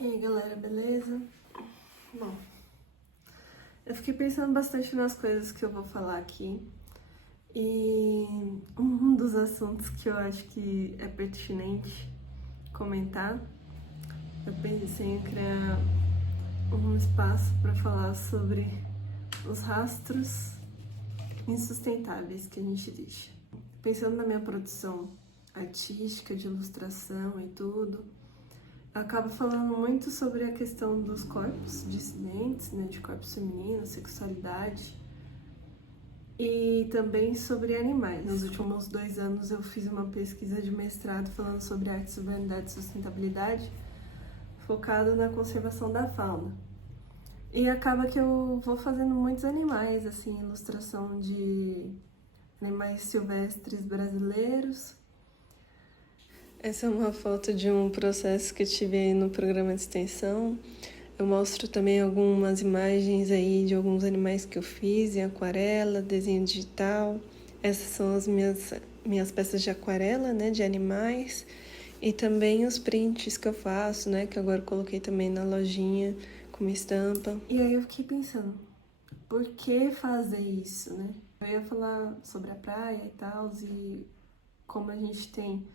E aí galera, beleza? Bom, eu fiquei pensando bastante nas coisas que eu vou falar aqui e um dos assuntos que eu acho que é pertinente comentar, eu pensei em criar um espaço para falar sobre os rastros insustentáveis que a gente deixa. Pensando na minha produção artística, de ilustração e tudo, eu acabo falando muito sobre a questão dos corpos dissidentes, né, de corpos femininos, sexualidade, e também sobre animais. Nos últimos 2 anos eu fiz uma pesquisa de mestrado falando sobre arte, soberanidade e sustentabilidade, focado na conservação da fauna. E acaba que eu vou fazendo muitos animais, assim, ilustração de animais silvestres brasileiros. Essa é uma foto de um processo que eu tive aí no programa de extensão. Eu mostro também algumas imagens aí de alguns animais que eu fiz em aquarela, desenho digital. Essas são as minhas peças de aquarela, né, de animais. E também os prints que eu faço, né, que agora eu coloquei também na lojinha como estampa. E aí eu fiquei pensando, por que fazer isso, né? Eu ia falar sobre a praia e tal, e como a gente tem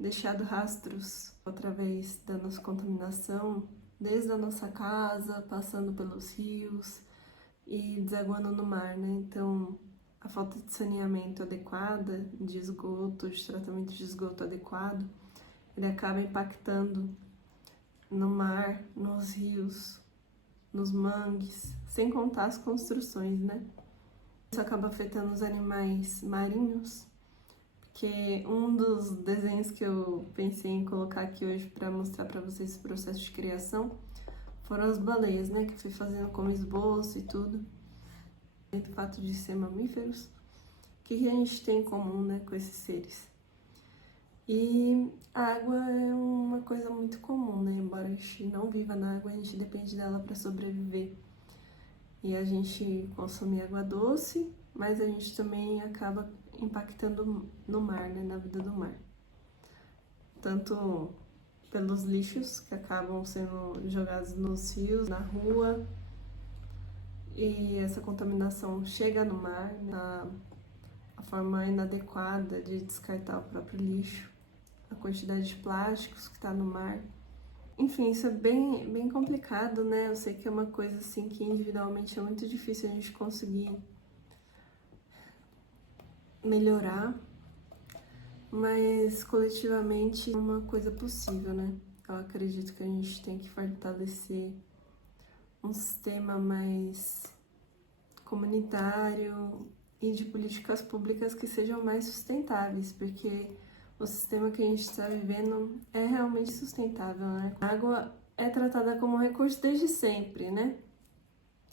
deixado rastros através da nossa contaminação, desde a nossa casa, passando pelos rios e desaguando no mar, né? Então, a falta de saneamento adequada, de esgoto, de tratamento de esgoto adequado, ele acaba impactando no mar, nos rios, nos mangues, sem contar as construções, né? Isso acaba afetando os animais marinhos, que um dos desenhos que eu pensei em colocar aqui hoje para mostrar para vocês esse processo de criação foram as baleias, né, que eu fui fazendo como esboço e tudo. O fato de ser mamíferos, o que a gente tem em comum, né, com esses seres? E a água é uma coisa muito comum, né, embora a gente não viva na água, a gente depende dela para sobreviver. E a gente consome água doce, mas a gente também acaba impactando no mar, né, na vida do mar. Tanto pelos lixos que acabam sendo jogados nos rios, na rua, e essa contaminação chega no mar, né, a forma inadequada de descartar o próprio lixo, a quantidade de plásticos que está no mar. Enfim, isso é bem complicado, né? Eu sei que é uma coisa assim que individualmente é muito difícil a gente conseguir melhorar, mas coletivamente é uma coisa possível, né? Eu acredito que a gente tem que fortalecer um sistema mais comunitário e de políticas públicas que sejam mais sustentáveis, porque o sistema que a gente está vivendo é realmente sustentável, né? A água é tratada como um recurso desde sempre, né?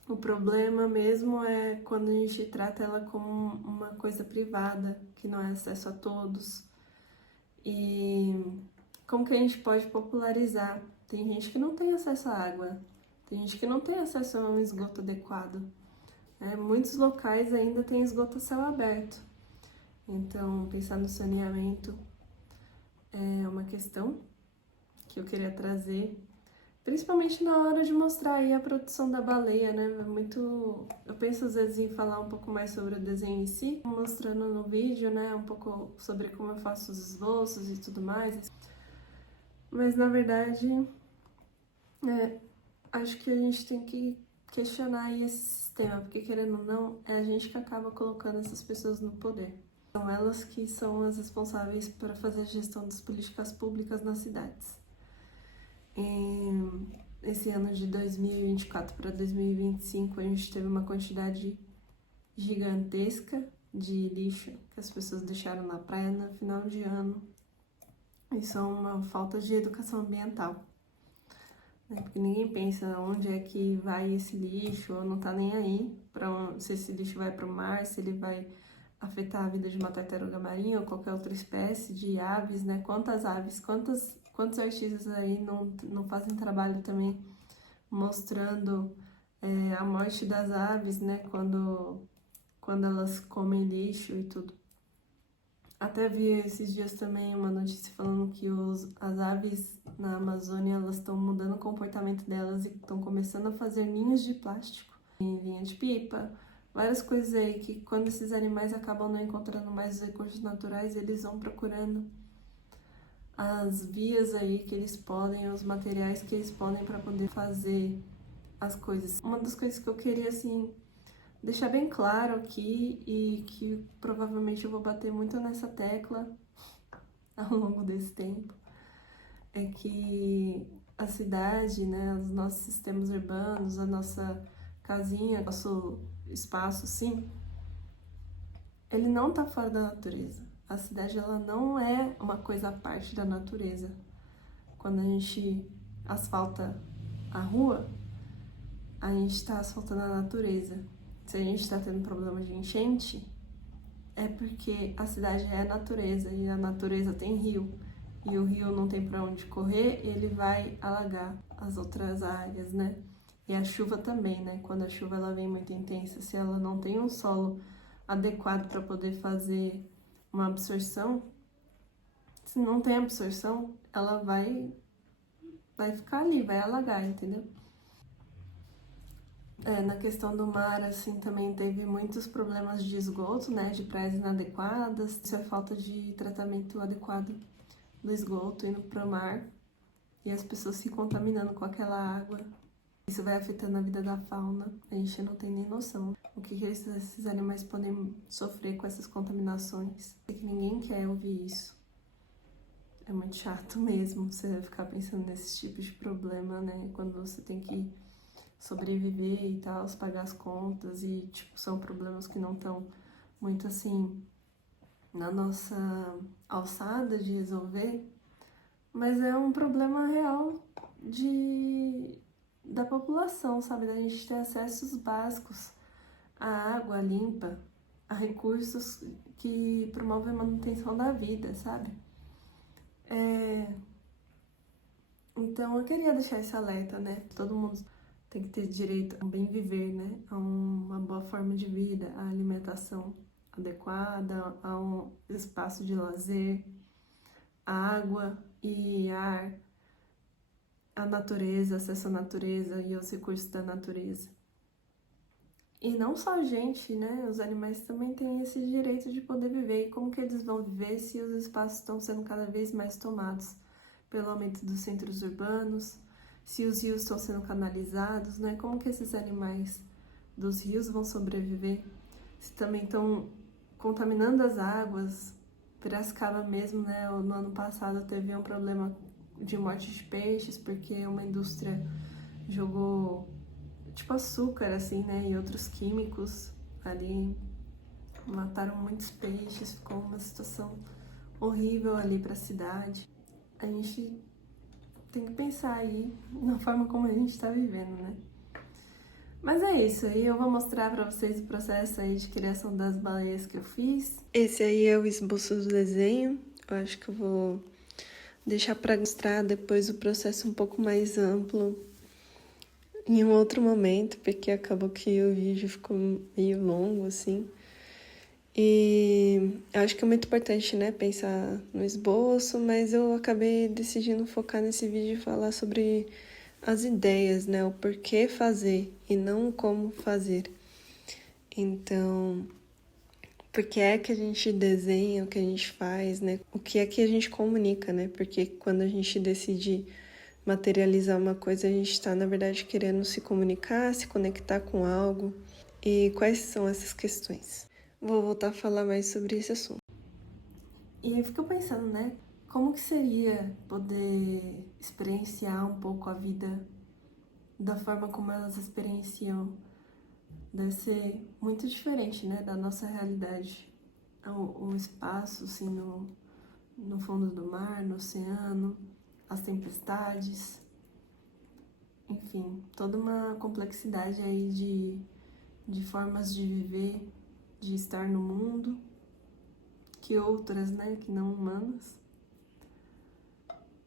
O problema mesmo é quando a gente trata ela como uma coisa privada, que não é acesso a todos. E como que a gente pode popularizar? Tem gente que não tem acesso à água, tem gente que não tem acesso a um esgoto adequado. Muitos locais ainda têm esgoto a céu aberto. Então, pensar no saneamento é uma questão que eu queria trazer, principalmente na hora de mostrar aí a produção da baleia, né? Eu penso às vezes em falar um pouco mais sobre o desenho em si, mostrando no vídeo, né, um pouco sobre como eu faço os esboços e tudo mais. Mas na verdade, acho que a gente tem que questionar aí esse sistema, porque querendo ou não, é a gente que acaba colocando essas pessoas no poder. São elas que são as responsáveis para fazer a gestão das políticas públicas nas cidades. Esse ano de 2024 para 2025, a gente teve uma quantidade gigantesca de lixo que as pessoas deixaram na praia no final de ano. Isso é uma falta de educação ambiental, né? Porque ninguém pensa onde é que vai esse lixo, ou não tá nem aí se esse lixo vai para o mar, se ele vai afetar a vida de uma tartaruga marinha ou qualquer outra espécie de aves, né? Quantas aves, quantos artistas aí não fazem trabalho também mostrando a morte das aves, né? Quando elas comem lixo e tudo. Até vi esses dias também uma notícia falando que as aves na Amazônia, elas estão mudando o comportamento delas e estão começando a fazer ninhos de plástico, em linha de pipa, várias coisas aí que quando esses animais acabam não encontrando mais os recursos naturais, eles vão procurando as vias aí que eles podem, os materiais que eles podem para poder fazer as coisas. Uma das coisas que eu queria, assim, deixar bem claro aqui e que provavelmente eu vou bater muito nessa tecla ao longo desse tempo, é que a cidade, né, os nossos sistemas urbanos, a nossa casinha, nosso espaço, sim, ele não tá fora da natureza. A cidade, ela não é uma coisa à parte da natureza. Quando a gente asfalta a rua, a gente está asfaltando a natureza. Se a gente está tendo problema de enchente, é porque a cidade é natureza e a natureza tem rio. E o rio não tem para onde correr, ele vai alagar as outras áreas, né? E a chuva também, né? Quando a chuva ela vem muito intensa, se ela não tem um solo adequado para poder fazer uma absorção, se não tem absorção, ela vai ficar ali, vai alagar, entendeu? Na questão do mar, assim, também teve muitos problemas de esgoto, né, de praias inadequadas, isso é falta de tratamento adequado do esgoto indo para o mar e as pessoas se contaminando com aquela água. Isso vai afetando a vida da fauna, a gente não tem nem noção o que esses animais podem sofrer com essas contaminações. É que ninguém quer ouvir isso. É muito chato mesmo você ficar pensando nesse tipo de problema, né, quando você tem que sobreviver e tal, pagar as contas e, tipo, são problemas que não estão muito, assim, na nossa alçada de resolver, mas é um problema real da população, sabe? Da gente ter acessos básicos à água limpa, a recursos que promovem a manutenção da vida, sabe? Então, eu queria deixar esse alerta, né? Todo mundo tem que ter direito a um bem viver, né? A uma boa forma de vida, a alimentação adequada, a um espaço de lazer, a água e ar, a natureza, acesso à natureza e aos recursos da natureza. E não só a gente, né? Os animais também têm esse direito de poder viver. E como que eles vão viver se os espaços estão sendo cada vez mais tomados pelo aumento dos centros urbanos, se os rios estão sendo canalizados, né? Como que esses animais dos rios vão sobreviver? Se também estão contaminando as águas. Piracicaba mesmo, né? No ano passado teve um problema de morte de peixes porque uma indústria jogou tipo açúcar, assim, né? E outros químicos ali. Mataram muitos peixes, ficou uma situação horrível ali para a cidade. A gente tem que pensar aí na forma como a gente tá vivendo, né? Mas é isso aí, eu vou mostrar pra vocês o processo aí de criação das baleias que eu fiz. Esse aí é o esboço do desenho, eu acho que eu vou deixar pra mostrar depois o processo um pouco mais amplo em um outro momento, porque acabou que o vídeo ficou meio longo, assim. E eu acho que é muito importante, né, pensar no esboço, mas eu acabei decidindo focar nesse vídeo e falar sobre as ideias, né, o porquê fazer e não como fazer. Então, por que é que a gente desenha, o que a gente faz, né, o que é que a gente comunica, né, porque quando a gente decide materializar uma coisa, a gente está, na verdade, querendo se comunicar, se conectar com algo. E quais são essas questões? Vou voltar a falar mais sobre esse assunto. E eu fico pensando, né? Como que seria poder experienciar um pouco a vida da forma como elas experienciam? Deve ser muito diferente, né? Da nossa realidade. O espaço, assim, no fundo do mar, no oceano, as tempestades. Enfim, toda uma complexidade aí de formas de viver, de estar no mundo, que outras, né, que não humanas.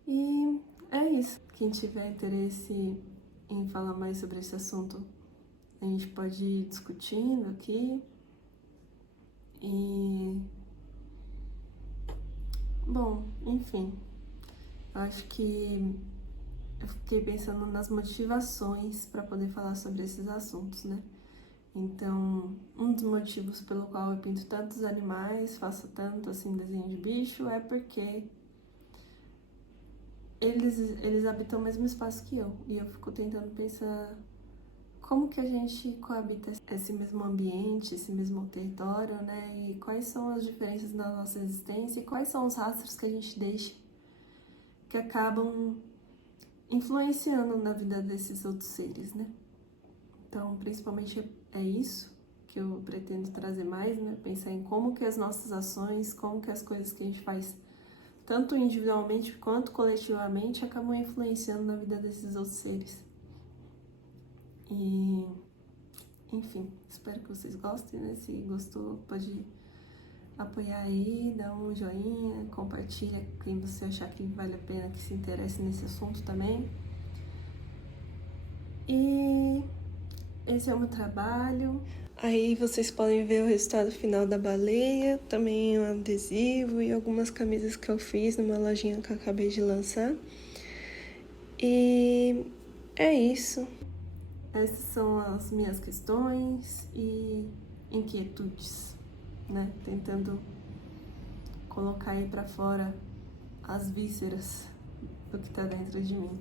E é isso. Quem tiver interesse em falar mais sobre esse assunto, a gente pode ir discutindo aqui. E Bom, enfim, eu acho que eu fiquei pensando nas motivações para poder falar sobre esses assuntos, né? Então, um dos motivos pelo qual eu pinto tantos animais, faço tanto assim desenho de bicho, é porque eles habitam o mesmo espaço que eu. E eu fico tentando pensar como que a gente coabita esse mesmo ambiente, esse mesmo território, né? E quais são as diferenças na nossa existência e quais são os rastros que a gente deixa que acabam influenciando na vida desses outros seres, né? Então, principalmente é isso que eu pretendo trazer mais, né? Pensar em como que as nossas ações, como que as coisas que a gente faz, tanto individualmente quanto coletivamente, acabam influenciando na vida desses outros seres. E, enfim, espero que vocês gostem, né? Se gostou, pode apoiar aí, dar um joinha, compartilha quem você achar que vale a pena, que se interesse nesse assunto também. E esse é o meu trabalho. Aí vocês podem ver o resultado final da baleia, também um adesivo e algumas camisas que eu fiz numa lojinha que eu acabei de lançar. E é isso. Essas são as minhas questões e inquietudes, né? Tentando colocar aí pra fora as vísceras do que tá dentro de mim.